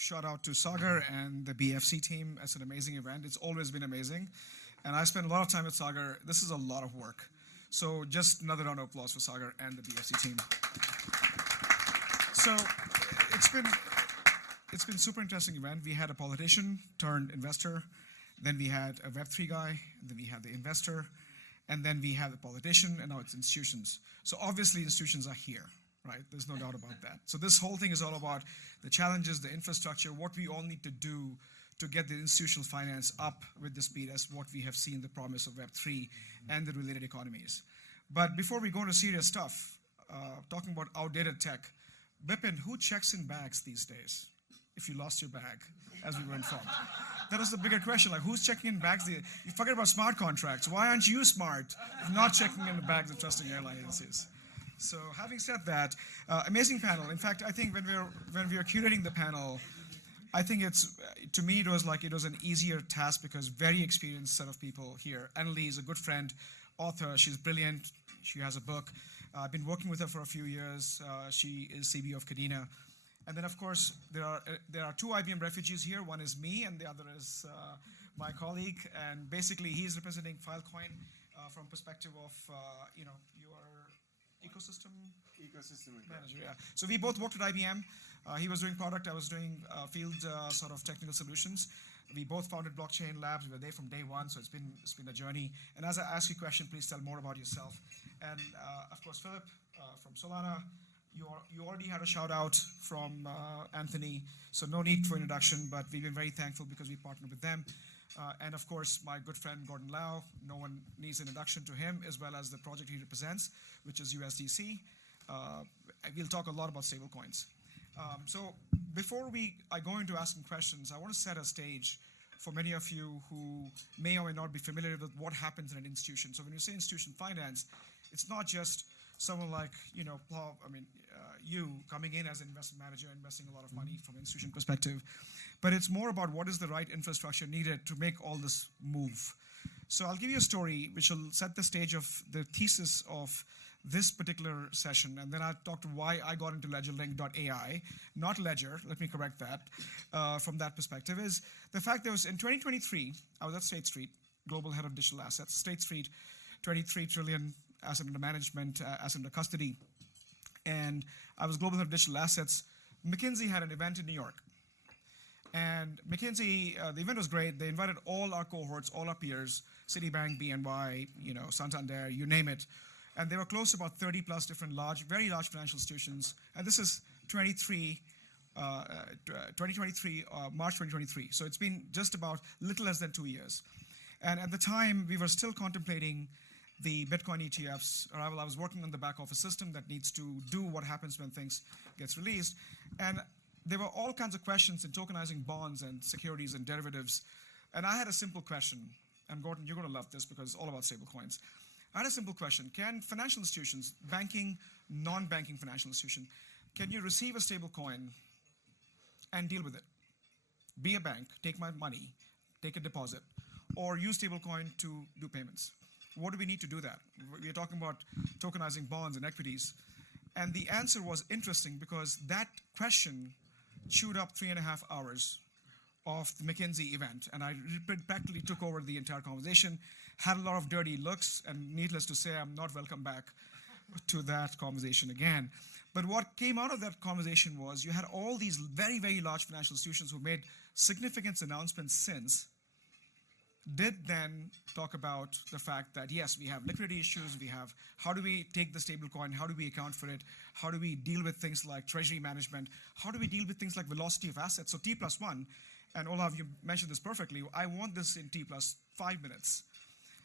shout out to Sagar and the BFC team. It's an amazing event. It's always been amazing. And I spent a lot of time with Sagar. This is a lot of work. So just another round of applause for Sagar and the BFC team. So it's been super interesting event. We had a politician turned investor. Then we had a Web3 guy. Then we had the investor. And then we have the politician, and now it's institutions. So obviously institutions are here, right? There's no doubt about that. So this whole thing is all about the challenges, the infrastructure, what we all need to do to get the institutional finance up with the speed as what we have seen the promise of Web3 and the related economies. But before we go into serious stuff, talking about outdated tech, Bipin, who checks in bags these days if you lost your bag, as we were informed? That was the bigger question, like who's checking in bags? You forget about smart contracts. Why aren't you smart if not checking in the bags of trusting airline agencies? So having said that, amazing panel. In fact, I think when we were curating the panel, I think to me, it was an easier task because very experienced set of people here. Annelise, a good friend, author, she's brilliant. She has a book. I've been working with her for a few years. She is CTO of Kadena. And then, of course, there are two IBM refugees here. One is me, and the other is my colleague. And basically, he's representing Filecoin from perspective of your ecosystem manager. Yeah. So we both worked at IBM. He was doing product. I was doing field sort of technical solutions. We both founded Blockchain Labs. We were there from day one, so it's been a journey. And as I ask you a question, please tell more about yourself. And of course, Philipp from Solana. You already had a shout out from Anthony, so no need for introduction, but we've been very thankful because we partnered with them. And of course, my good friend Gordon Liao, no one needs introduction to him, as well as the project he represents, which is USDC. We'll talk a lot about stablecoins. So before I go into asking questions, I want to set a stage for many of you who may or may not be familiar with what happens in an institution. So when you say institution finance, it's not just someone like, you coming in as an investment manager, investing a lot of money from an institution perspective. But it's more about what is the right infrastructure needed to make all this move. So I'll give you a story which will set the stage of the thesis of this particular session. And then I'll talk to why I got into LedgerLink.ai, not Ledger, let me correct that, from that perspective, is the fact that in 2023, I was at State Street, Global Head of Digital Assets, State Street, 23 trillion asset under management, asset under custody. And I was Global Head of Digital Assets. McKinsey had an event in New York. And McKinsey, the event was great. They invited all our cohorts, all our peers, Citibank, BNY, Santander, you name it. And they were close to about 30 plus different very large financial institutions. And this is 2023, March 2023. So it's been just about little less than 2 years. And at the time, we were still contemplating the Bitcoin ETFs arrival. I was working on the back office system that needs to do what happens when things gets released. And there were all kinds of questions in tokenizing bonds and securities and derivatives. And I had a simple question. And Gordon, you're going to love this because it's all about stablecoins. I had a simple question. Can financial institutions, banking, non-banking financial institution, can you receive a stablecoin and deal with it? Be a bank, take my money, take a deposit, or use stablecoin to do payments. What do we need to do that? We're talking about tokenizing bonds and equities. And the answer was interesting because that question chewed up 3.5 hours of the McKinsey event. And I practically took over the entire conversation, had a lot of dirty looks, and needless to say, I'm not welcome back to that conversation again. But what came out of that conversation was you had all these very, very large financial institutions who made significant announcements since, did then talk about the fact that, yes, we have liquidity issues, we have how do we take the stablecoin, how do we account for it, how do we deal with things like treasury management, how do we deal with things like velocity of assets. So T+1, and Olav, you mentioned this perfectly, I want this in T+5 minutes.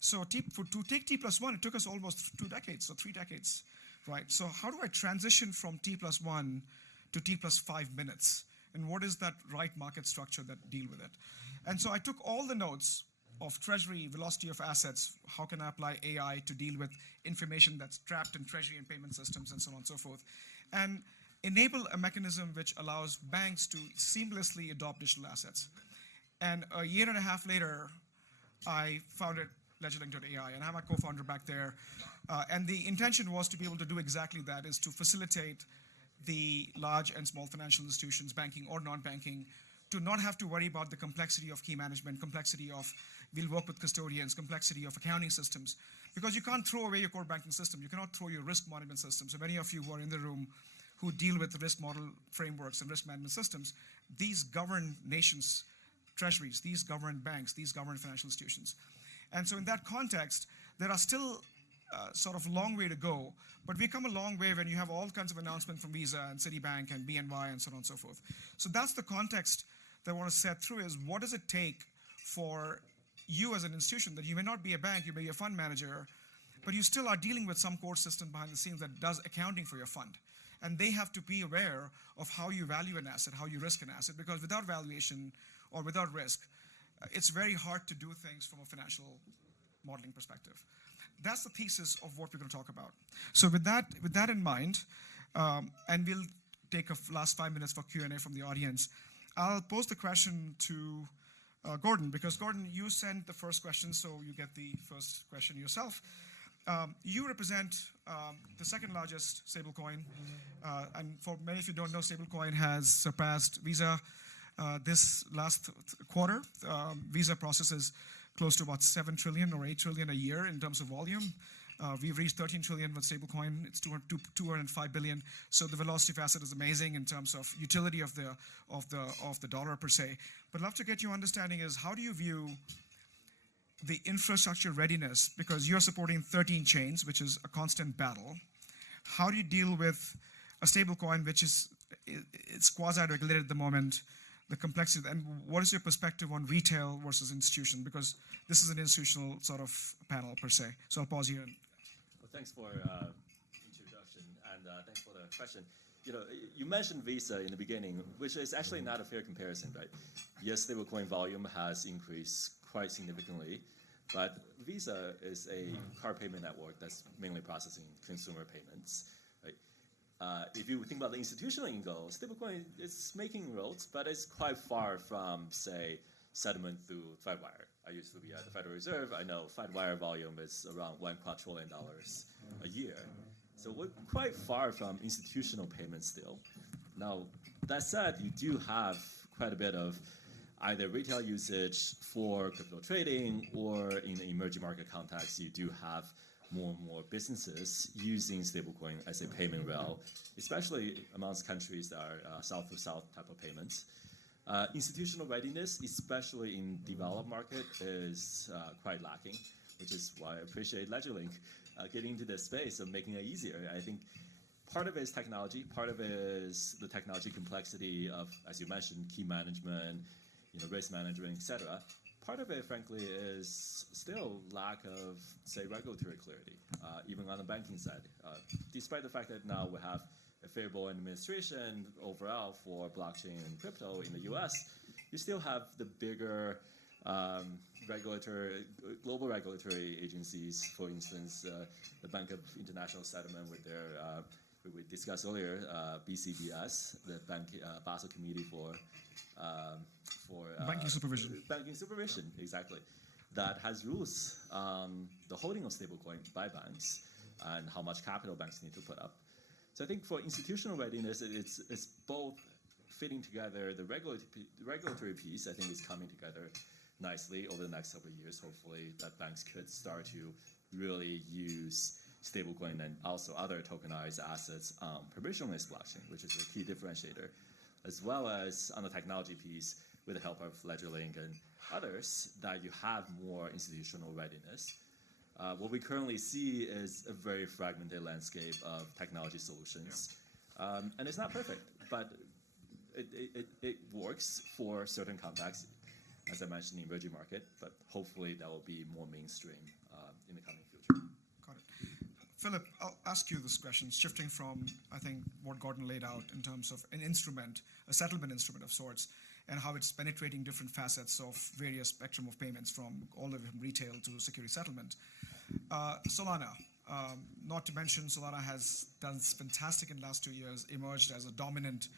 So to take T+1, it took us almost 2 decades, so 3 decades, right? So how do I transition from T+1 to T+5 minutes? And what is that right market structure that deal with it? And so I took all the notes of treasury, velocity of assets, how can I apply AI to deal with information that's trapped in treasury and payment systems and so on and so forth, and enable a mechanism which allows banks to seamlessly adopt digital assets. And a year and a half later, I founded LedgerLink.ai, and I'm a co-founder back there. And the intention was to be able to do exactly that, is to facilitate the large and small financial institutions, banking or non-banking, to not have to worry about the complexity of key management, complexity of we'll work with custodians, complexity of accounting systems, because you can't throw away your core banking system. You cannot throw your risk management system. So many of you who are in the room who deal with risk model frameworks and risk management systems, these govern nations' treasuries, these govern banks, these govern financial institutions. And so in that context, there are still sort of a long way to go, but we've come a long way when you have all kinds of announcements from Visa and Citibank and BNY and so on and so forth. So that's the context that I want to set through is what does it take for you as an institution that you may not be a bank, you may be a fund manager, but you still are dealing with some core system behind the scenes that does accounting for your fund. And they have to be aware of how you value an asset, how you risk an asset, because without valuation or without risk, it's very hard to do things from a financial modeling perspective. That's the thesis of what we're going to talk about. So with that in mind, and we'll take a last 5 minutes for Q&A from the audience, I'll pose the question to Gordon, because Gordon, you sent the first question, so you get the first question yourself. You represent the second largest stablecoin, and for many of you who don't know, stablecoin has surpassed Visa this last quarter. Visa processes close to about 7 trillion or 8 trillion a year in terms of volume. We've reached 13 trillion with stablecoin. It's 205 billion. So the velocity of asset is amazing in terms of utility of the dollar per se. But I'd love to get your understanding is how do you view the infrastructure readiness, because you're supporting 13 chains, which is a constant battle. How do you deal with a stablecoin, which is it's quasi-regulated at the moment, the complexity, and what is your perspective on retail versus institution? Because this is an institutional sort of panel per se. So I'll pause here. Well, thanks for introduction, and thanks for the question. You know, you mentioned Visa in the beginning, which is actually not a fair comparison, right? Yes, stablecoin volume has increased quite significantly, but Visa is a card payment network that's mainly processing consumer payments. If you think about the institutional angle, stablecoin is making inroads, but it's quite far from, say, settlement through FedWire. I used to be at the Federal Reserve. I know FedWire volume is around $1 quadrillion a year. So we're quite far from institutional payments still. Now, that said, you do have quite a bit of either retail usage for crypto trading, or in the emerging market context, you do have more and more businesses using stablecoin as a payment rail, especially amongst countries that are south-to-south type of payments. Institutional readiness, especially in developed market, is quite lacking, which is why I appreciate LedgerLink getting into this space of making it easier. I think part of it is technology, part of it is the technology complexity of, as you mentioned, key management, risk management, et cetera. Part of it, frankly, is still lack of, say, regulatory clarity, even on the banking side. Despite the fact that now we have a favorable administration overall for blockchain and crypto in the US, you still have the bigger global regulatory agencies, for instance, the Bank of International Settlement with their, we discussed earlier, BCBS, the Basel Committee for banking supervision. Banking supervision, exactly. That has rules on the holding of stablecoin by banks and how much capital banks need to put up. So I think for institutional readiness, it's both fitting together. The regulatory piece, I think, is coming together nicely over the next couple of years. Hopefully, that banks could start to really use stablecoin and also other tokenized assets on permissionless blockchain, which is a key differentiator, as well as on the technology piece with the help of LedgerLink and others, that you have more institutional readiness. What we currently see is a very fragmented landscape of technology solutions. Yeah. And it's not perfect, but it works for certain contexts, as I mentioned, the emerging market, but hopefully that will be more mainstream in the coming future. Got it. Philipp, I'll ask you this question, shifting from, I think, what Gordon laid out in terms of an instrument, a settlement instrument of sorts, and how it's penetrating different facets of various spectrum of payments from all the way from retail to security settlement. Solana, not to mention Solana has done fantastic in the last 2 years, emerged as a dominant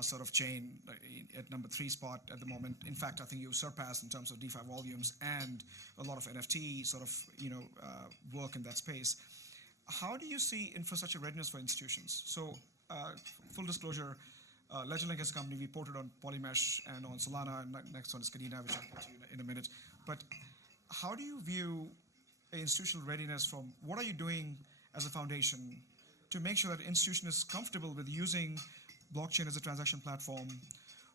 sort of chain at number 3 spot at the moment. In fact, I think you surpassed in terms of DeFi volumes and a lot of NFT sort of work in that space. How do you see infrastructure readiness for institutions? So full disclosure, LedgerLink is a company we ported on Polymesh and on Solana, and next one is Kadena, which I'll get to in a minute. But how do you view institutional readiness from what are you doing as a foundation to make sure that the institution is comfortable with using blockchain as a transaction platform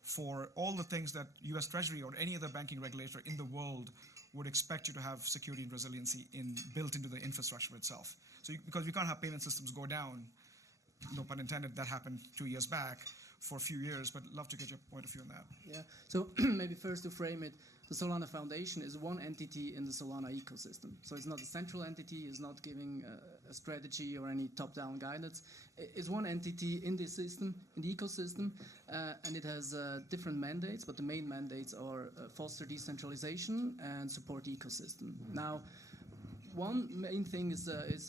for all the things that US Treasury or any other banking regulator in the world would expect you to have security and resiliency built into the infrastructure itself? So because we can't have payment systems go down, no pun intended, that happened 2 years back for a few years, but love to get your point of view on that. Yeah, so maybe first to frame it, the Solana Foundation is one entity in the Solana ecosystem. So it's not a central entity, it's not giving a strategy or any top-down guidance. It's one entity in the system, in the ecosystem, and it has different mandates, but the main mandates are foster decentralization and support the ecosystem. Now, one main thing is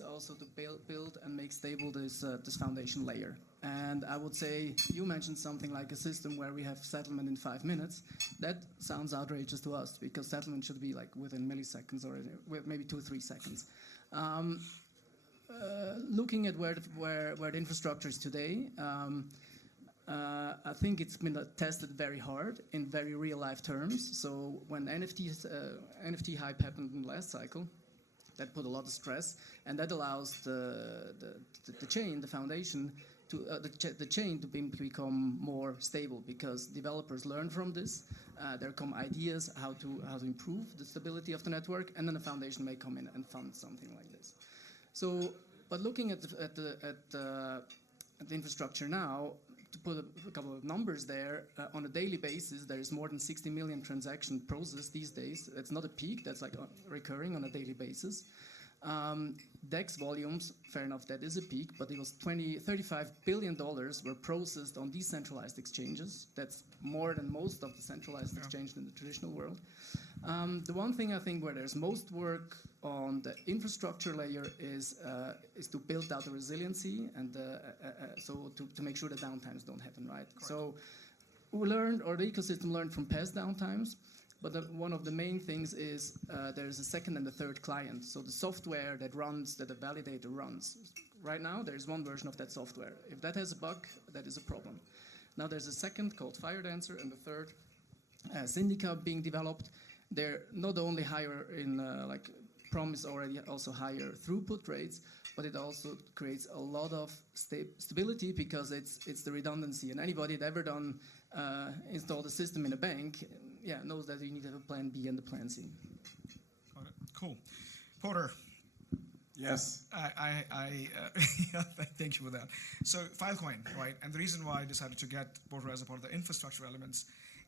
also to build and make stable this foundation layer. And I would say you mentioned something like a system where we have settlement in 5 minutes. That sounds outrageous to us because settlement should be like within milliseconds or maybe 2 or 3 seconds. Looking at where the infrastructure is today, I think it's been tested very hard in very real life terms. So when NFT hype happened in the last cycle, that put a lot of stress, and that allows the chain, the foundation, the chain to become more stable because developers learn from this. There come ideas how to improve the stability of the network, and then the foundation may come in and fund something like this. So, but looking at the infrastructure now, to put a couple of numbers there, on a daily basis, there is more than 60 million transactions processed these days. It's not a peak, that's like recurring on a daily basis. DEX volumes, fair enough, that is a peak, but it was $35 billion were processed on decentralized exchanges. That's more than most of the centralized exchanges in the traditional world. The one thing I think where there's most work on the infrastructure layer is to build out the resiliency and so to make sure that downtimes don't happen, right? Correct. So we learned, or the ecosystem learned from past downtimes, but one of the main things is there's a second and a third client. So the software that the validator runs. Right now, there's one version of that software. If that has a bug, that is a problem. Now there's a second called FireDancer and the third, Syndica, being developed. They're not only higher in promise already also higher throughput rates, but it also creates a lot of stability because it's the redundancy. And anybody that ever done installed a system in a bank, knows that you need to have a plan B and a plan C. Got it. Cool. Porter. Yes. Thank you for that. So Filecoin, right? And the reason why I decided to get Porter as a part of the infrastructure elements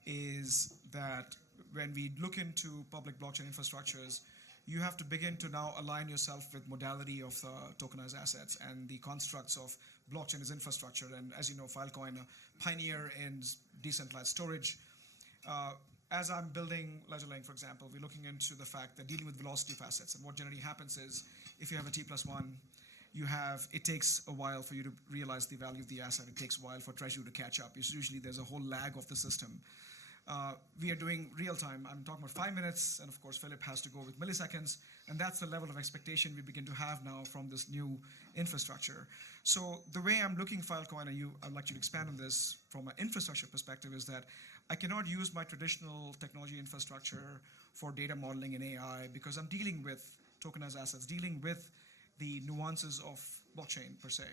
is that when we look into public blockchain infrastructures, you have to begin to now align yourself with modality of tokenized assets and the constructs of blockchain as infrastructure. And as you know, Filecoin, a pioneer in decentralized storage. As I'm building LedgerLink, for example, we're looking into the fact that dealing with velocity of assets. And what generally happens is if you have a T+1, it takes a while for you to realize the value of the asset. It takes a while for Treasury to catch up. Usually there's a whole lag of the system. We are doing real time. I'm talking about 5 minutes, and of course, Philipp has to go with milliseconds, and that's the level of expectation we begin to have now from this new infrastructure. So the way I'm looking Filecoin, and I'd like you to expand on this from an infrastructure perspective, is that I cannot use my traditional technology infrastructure for data modeling and AI because I'm dealing with tokenized assets, dealing with the nuances of blockchain per se.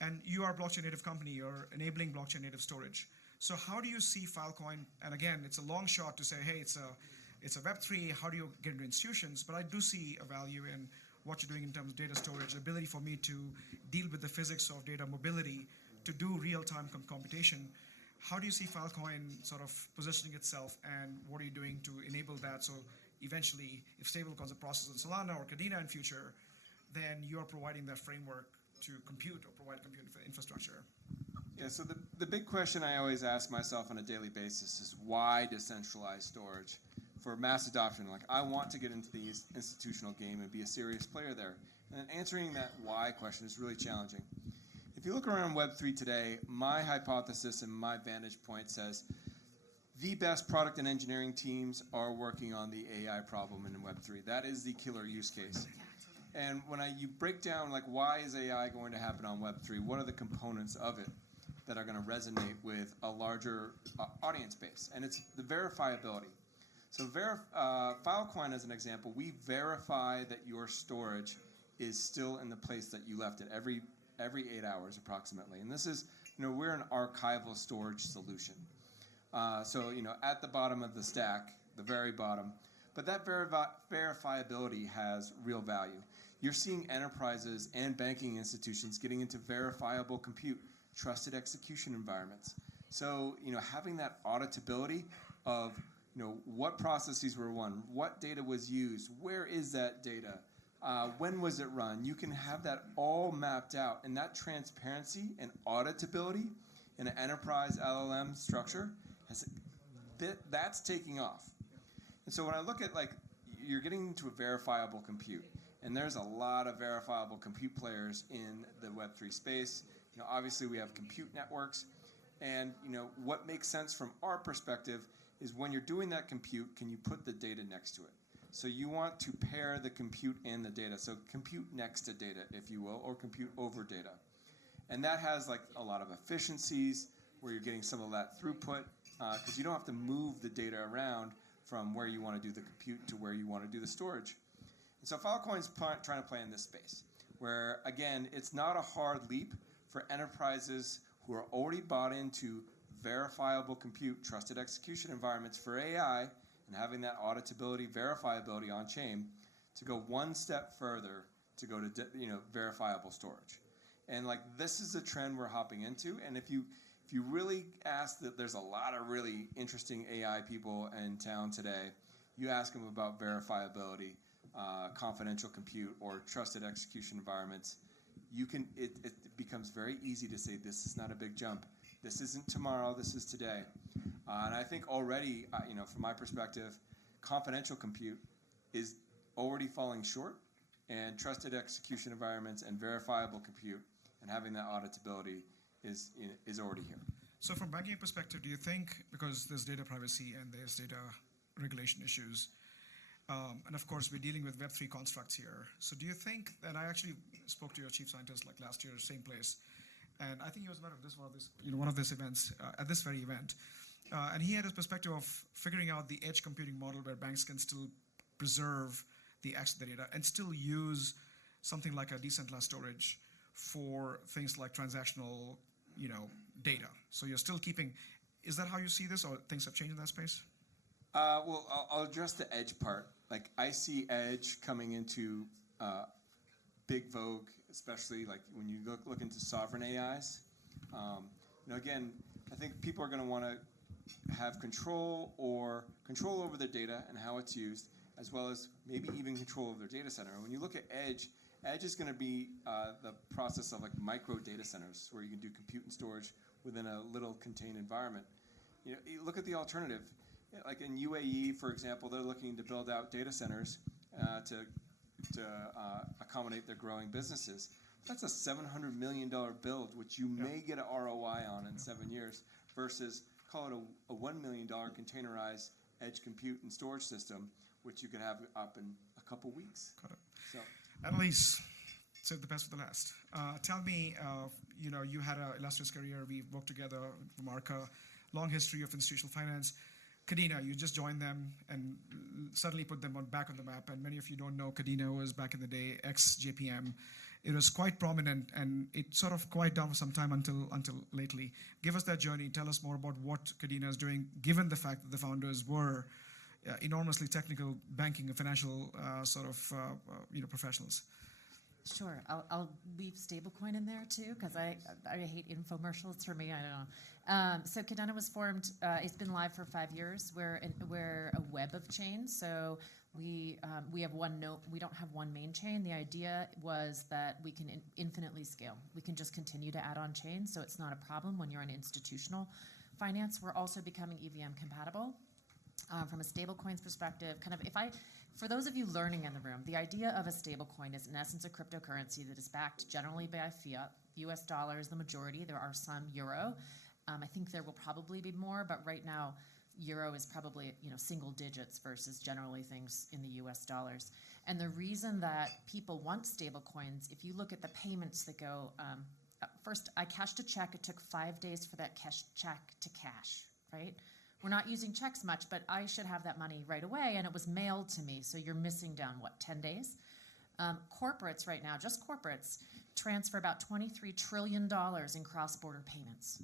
And you are a blockchain native company, you're enabling blockchain native storage. So how do you see Filecoin? And again, it's a long shot to say, hey, it's a Web3, how do you get into institutions? But I do see a value in what you're doing in terms of data storage, the ability for me to deal with the physics of data mobility, to do real-time computation. How do you see Filecoin sort of positioning itself, and what are you doing to enable that? So eventually, if stablecoins are processed in Solana or Kadena in future, then you are providing that framework to compute or provide compute infrastructure. Yeah, so the big question I always ask myself on a daily basis is why decentralized storage for mass adoption? Like, I want to get into the institutional game and be a serious player there. And answering that why question is really challenging. If you look around Web3 today, my hypothesis and my vantage point says the best product and engineering teams are working on the AI problem in Web3. That is the killer use case. And when you break down, like, why is AI going to happen on Web3? What are the components of it that are going to resonate with a larger audience base? And it's the verifiability. So Filecoin, as an example, we verify that your storage is still in the place that you left it every 8 hours approximately. And this is, we're an archival storage solution. So, at the bottom of the stack, the very bottom, but that verifiability has real value. You're seeing enterprises and banking institutions getting into verifiable compute, trusted execution environments. So, having that auditability of, what processes were run, what data was used, where is that data, when was it run? You can have that all mapped out, and that transparency and auditability in an enterprise LLM structure, that's taking off. And so when I look at, you're getting into a verifiable compute, and there's a lot of verifiable compute players in the Web3 space. Obviously we have compute networks, and what makes sense from our perspective is when you're doing that compute, can you put the data next to it? So you want to pair the compute and the data. So compute next to data, if you will, or compute over data. And that has a lot of efficiencies where you're getting some of that throughput because you don't have to move the data around from where you want to do the compute to where you want to do the storage. And so Filecoin's trying to play in this space where, again, it's not a hard leap for enterprises who are already bought into verifiable compute, trusted execution environments for AI, and having that auditability, verifiability on chain, to go one step further to go to verifiable storage. And this is the trend we're hopping into. And if you really ask, that there's a lot of really interesting AI people in town today, you ask them about verifiability, confidential compute, or trusted execution environments, it becomes very easy to say this is not a big jump. This isn't tomorrow, this is today. And I think already, from my perspective, confidential compute is already falling short, and trusted execution environments and verifiable compute and having that auditability is already here. So from banking perspective, do you think, because there's data privacy and there's data regulation issues, and of course we're dealing with Web3 constructs here, so do you think, and I actually spoke to your chief scientist last year, same place, and I think he was part of one of these events, at this very event. And he had his perspective of figuring out the edge computing model where banks can still preserve the access to the data and still use something like a decentralized storage for things like transactional, data. So you're still keeping, is that how you see this, or things have changed in that space? Well, I'll address the edge part. I see edge coming into big vogue, especially when you look into sovereign AIs. Again, I think people are going to want to have control over their data and how it's used, as well as maybe even control of their data center. When you look at edge is going to be the process of micro data centers where you can do compute and storage within a little contained environment. You look at the alternative. In UAE, for example, they're looking to build out data centers to accommodate their growing businesses. That's a $700 million build, which you may get an ROI on in 7 years, versus call it a $1 million containerized edge compute and storage system, which you could have up in a couple weeks. Got it. So, Annelise, save the best for the last. Tell me, you had an illustrious career. We worked together from Marca, long history of institutional finance. Kadena, you just joined them and suddenly put them back on the map. And many of you don't know, Kadena was back in the day, ex-JPM. It was quite prominent, and it sort of quiet down for some time until lately. Give us that journey. Tell us more about what Kadena is doing, given the fact that the founders were enormously technical banking and financial professionals. Sure, I'll leave stablecoin in there too, because I hate infomercials. For me, I don't know. So Kadena was formed. It's been live for 5 years. We're a web of chains. So we have one node. We don't have one main chain. The idea was that we can infinitely scale. We can just continue to add on chains, so it's not a problem when you're in institutional finance. We're also becoming EVM compatible. From a stablecoins perspective, for those of you learning in the room, the idea of a stablecoin is in essence a cryptocurrency that is backed generally by fiat. US dollar is the majority. There are some euro. I think there will probably be more, but right now euro is probably single digits versus generally things in the US dollars. And the reason that people want stablecoins, if you look at the payments that go, first, I cashed a check. It took 5 days for that check to cash, right? We're not using checks much, but I should have that money right away, and it was mailed to me. So you're missing down, 10 days? Corporates right now, just corporates, transfer about $23 trillion in cross-border payments.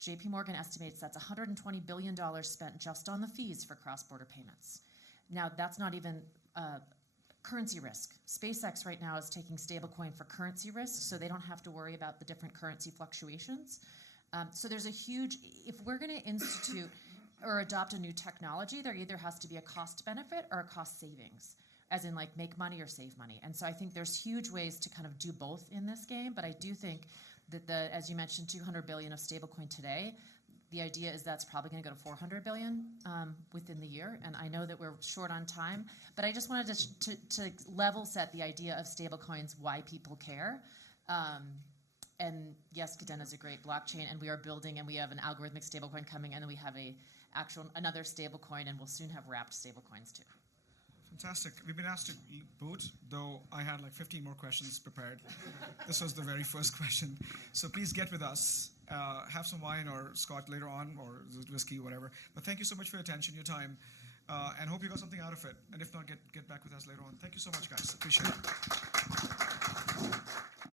JP Morgan estimates that's $120 billion spent just on the fees for cross-border payments. Now, that's not even currency risk. SpaceX right now is taking stablecoin for currency risk, so they don't have to worry about the different currency fluctuations. So there's a huge, if we're going to institute or adopt a new technology, there either has to be a cost benefit or a cost savings, as in like make money or save money. And so I think there's huge ways to kind of do both in this game, but I do think that as you mentioned, 200 billion of stablecoin today, the idea is that's probably going to go to 400 billion within the year. And I know that we're short on time, but I just wanted to level set the idea of stablecoins, why people care. And yes, Kadena is a great blockchain, and we are building, and we have an algorithmic stablecoin coming, and then we have another stablecoin, and we'll soon have wrapped stablecoins too. Fantastic. We've been asked to boot, though I had like 15 more questions prepared. This was the very first question. So please get with us. Have some wine or scotch later on, or whiskey, whatever. But thank you so much for your attention, your time, and hope you got something out of it. And if not, get back with us later on. Thank you so much, guys. Appreciate it.